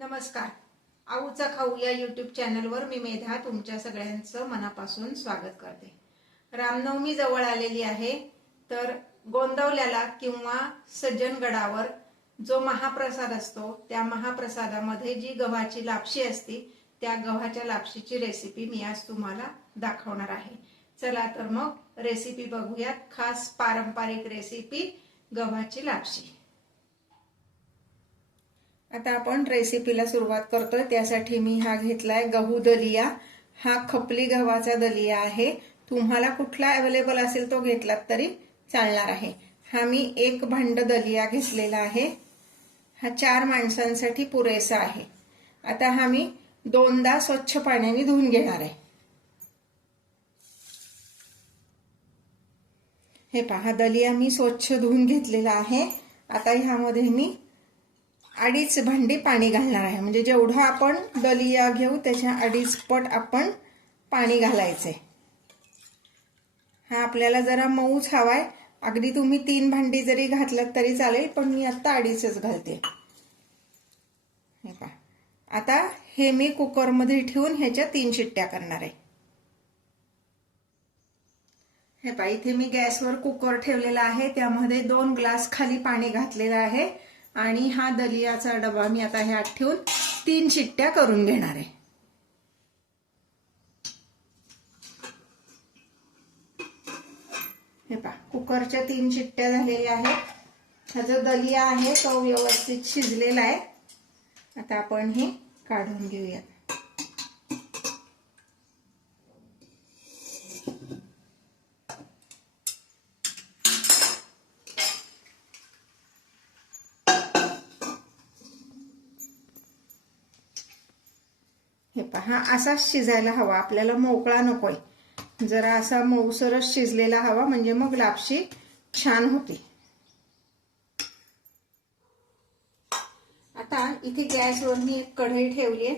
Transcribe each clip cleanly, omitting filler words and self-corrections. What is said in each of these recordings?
नमस्कार. आऊचा खाऊ या यूट्यूब चॅनलवर मी मेधा तुमच्या सगळ्यांचं मनापासून स्वागत करते. रामनवमी जवळ आलेली आहे, तर गोंदवल्याला किंवा सज्जनगडावर जो महाप्रसाद असतो त्या महाप्रसादामध्ये जी गव्हाची लापशी असते त्या गव्हाच्या लापशीची रेसिपी मी आज तुम्हाला दाखवणार आहे. चला तर मग रेसिपी बघूयात. खास पारंपरिक रेसिपी गव्हाची लापशी. आता आपण रेसिपीला सुरुवात करतोय. त्यासाठी मी हा घेतलाय गहू दलिया. हा खपली गव्हाचा दलिया आहे. तुम्हाला कुठला अवेलेबल असेल तो घेतलात तरी चालणार आहे. हा मी 1 भांड दलिया घेतलेला आहे. हा 4 माणसांसाठी पुरेसा आहे. आता हा मी 2दा स्वच्छ पाण्याने धुवून घेणार आहे. हे पहा, दलिया मी स्वच्छ धुवून घेतलेला आहे. आता ह्यामध्ये मी 2.5 भांडी पाणी घालणार आहे. म्हणजे जेवढं आपण दलिया घेऊ त्याच्या 2.5 पट आपण पाणी घालायचंय. हा आपल्याला जरा मऊच हवाय. अगदी तुम्ही 3 भांडी जरी घातलात तरी चालेल, पण मी आता 2.5च घालते. हे पहा, आता हे मी कुकरमध्ये ठेवून ह्याच्या 3 शिट्ट्या करणार आहे. हे पहा, इथे मी गॅसवर कुकर ठेवलेला आहे. त्यामध्ये 2 ग्लास खाली पाणी घातलेलं आहे आणि हा दलियाचा डबा मी आता ह्यात ठेवून 3 शिट्ट्या करून घेणार आहे. हे पहा, कुकरच्या 3 शिट्ट्या झालेल्या आहेत. हा जो दलिया आहे तो व्यवस्थित शिजलेला आहे. आता आपण हे काढून घेऊयात. हे पहा, असाच शिजायला हवा. आपल्याला मोकळा नकोय, जरा असा मऊसरच शिजलेला हवा, म्हणजे मग लापशी छान होते. आता इथे गॅसवर मी एक कढई ठेवली आहे.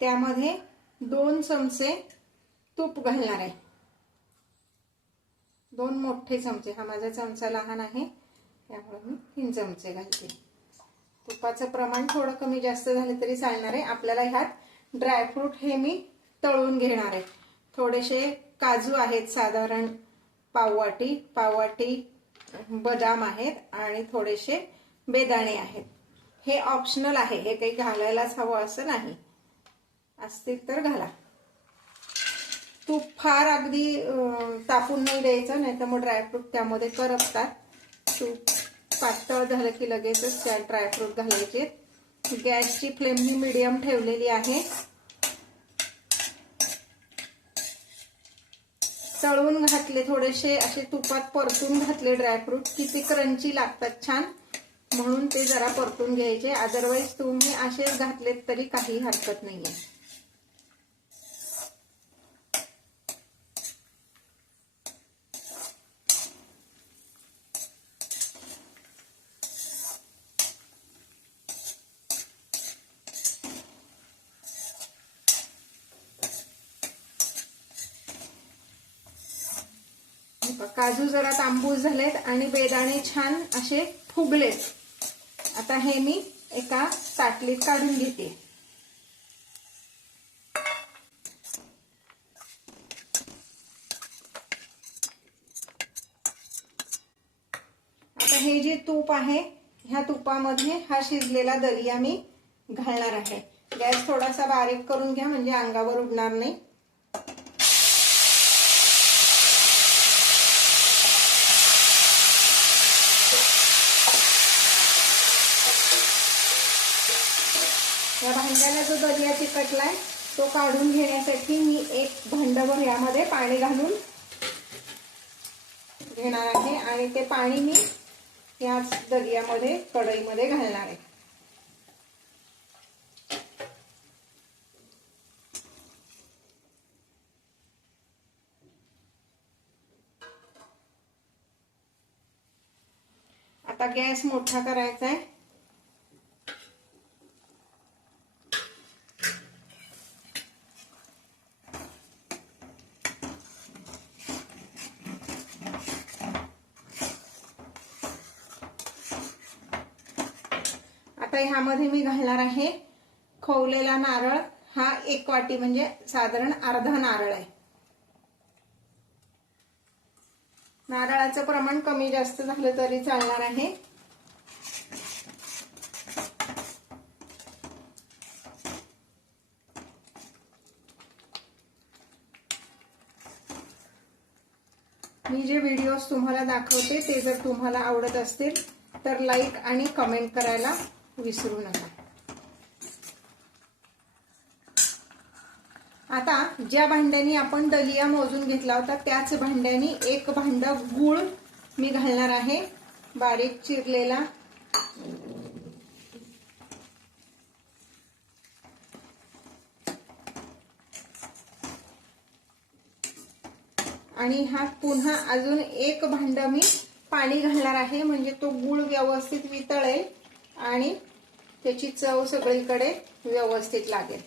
त्यामध्ये 2 चमचे तूप घालणार आहे. 2 मोठे चमचे. हा माझा चमचा लहान आहे त्यामुळे मी 3 चमचे घालते. तुपाचं प्रमाण थोडं कमी जास्त झाले तरी चालणार आहे. आपल्याला ह्यात ड्रायफ्रूट हे मी तळून घेणार आहे. थोडेसे काजू आहेत, साधारण पाववाटी बदाम आहेत आणि थोडेसे बेदाणे आहेत. हे ऑप्शनल आहे, हे काही घालायलाच हवं असं नाही. असतील तर घाला. तूप फार अगदी तापून नाही द्यायचं, नाही तर मग ड्रायफ्रूट त्यामध्ये करपतात. तूप पातळ झालं की लगेचच त्यात ड्रायफ्रूट घालायचे. गॅसची फ्लेम मी मीडियम ठेवलेली आहे. तळून घातले, थोडेसे असे तुपात परतून घातले ड्रायफ्रूट की ते क्रंची लागतात छान, म्हणून ते जरा परतून घ्यायचे. अदरवाईज तुम्ही असेच घातलेत तरी काही हरकत नाहीये. काजू जरा तांबूस झालेत आणि बेदाणे छान असे फुगलेत. आता हे मी एका ताटलीत काढून घेते. आता हे जे तूप आहे ह्या तुपामध्ये हा शिजलेला दलिया मी घालणार आहे. गॅस थोडासा बारीक करून घ्या म्हणजे अंगावर उडणार नाही. या भांड्याला जो दलिया चिकटलाय तो काढून घेण्यासाठी मी 1 भांडभर यामध्ये पाणी घालून घेणार आहे आणि ते पाणी मी याच दलियामध्ये कढईमध्ये घालणार आहे. आता गॅस मोठा करायचा आहे. आता ह्यामध्ये मी घालणार आहे खवलेला नारळ हा 1 वाटी म्हणजे साधारण अर्धा नारळ आहे. नारळाचं प्रमाण कमी जास्त झालं तरी चालणार आहे. मी जे व्हिडिओज तुम्हाला दाखवते ते जर तुम्हाला आवडत असतील तर लाईक आणि कमेंट करायला विसरू नका. आता ज्या भांड्यानी आपण दलिया मोजून घेतला होता त्याच भांड्यानी 1 भांड गूळ मी घालणार आहे, बारीक चिरलेला. आणि हा पुन्हा अजून 1 भांड मी पाणी घालणार आहे, म्हणजे तो गूळ व्यवस्थित वितळेल आणि त्याची चव सगळीकडे व्यवस्थित लागेल.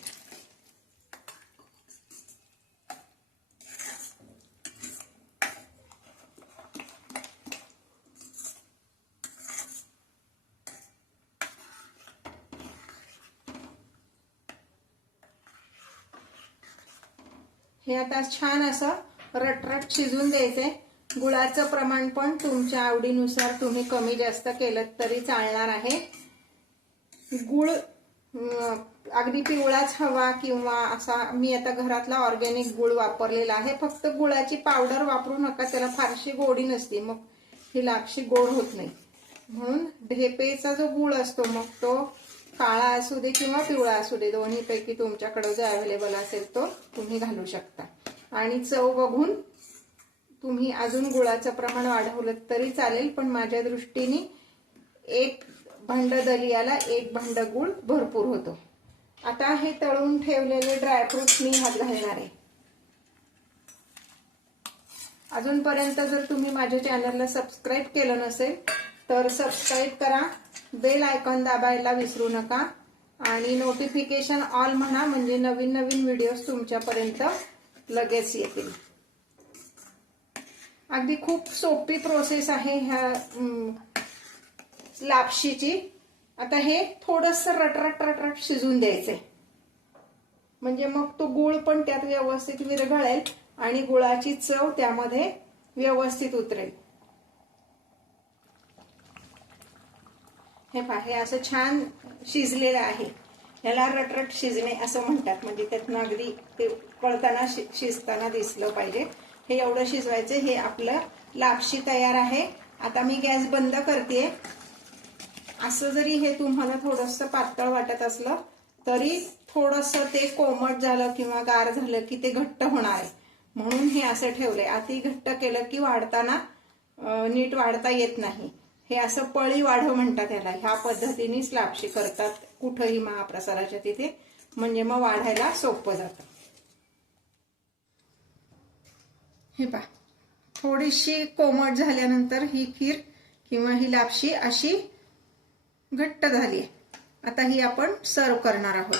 हे आता छान असं रटरट शिजून द्यायचंय. गुळाचं प्रमाण पण तुमच्या आवडीनुसार तुम्ही कमी जास्त केलं तरी चालणार आहे. गुळ अगदी पिवळाच हवा किंवा असा, मी आता घरातला ऑर्गॅनिक गुळ वापरलेला आहे. फक्त गुळाची पावडर वापरू नका, त्याला फारशी गोडी नसते, मग ही लापशी गोड होत नाही. म्हणून ढेपेचा जो गुळ असतो मग तो काळा असू दे किंवा पिवळा असू दे, दोन्हीपैकी तुमच्याकडे जो अवेलेबल असेल तो तुम्ही घालू शकता. आणि चव बघून तुम्ही अजून गुळाचं प्रमाण वाढवलं तरी चालेल, पण माझ्या दृष्टीने 1 भांड दलियाला 1 भांड गुळ भरपूर होतो. आता हे तळून ठेवलेले ड्रायफ्रुट्स मी ह्यात घालणार आहे. अजूनपर्यंत जर तुम्ही माझ्या चॅनलला सबस्क्राईब केलं नसेल तर सबस्क्राईब करा, बेल आयकॉन दाबायला विसरू नका आणि नोटिफिकेशन ऑल म्हणा, म्हणजे नवीन नवीन व्हिडिओज तुमच्यापर्यंत लगेच येतील. अगदी खूप सोपी प्रोसेस आहे ह्या लापशीची. आता हे थोडंसं रटरट शिजून द्यायचंय, म्हणजे मग तो गूळ पण त्यात व्यवस्थित विरघळेल आणि गुळाची चव त्यामध्ये व्यवस्थित उतरेल. हे पहा, हे असं छान शिजलेलं आहे. ह्याला रटरट शिजणे असं म्हणतात, म्हणजे त्यातनं अगदी ते कळताना शिजताना दिसलं पाहिजे. हे एवढं शिजवायचं. हे आपलं लापशी तयार आहे. आता मी गॅस बंद करते. असं जरी हे तुम्हाला थोडंसं पातळ वाटत असलं तरी थोडंसं ते कोमट झालं किंवा गार झालं की ते घट्ट होणार आहे, म्हणून हे असं ठेवलंय. अति घट्ट केलं की वाढताना नीट वाढता येत नाही. हे असं पळी वाढव म्हणतात याला. ह्या पद्धतीनेच लापशी करतात कुठंही महाप्रसादाच्या तिथे, म्हणजे मग वाढायला सोपं जातं. हे पहा, थोडीशी कोमट झाल्यानंतर ही खीर किंवा ही लापशी अशी घट्ट झाली आहे. आता ही आपण सर्व करणार आहोत.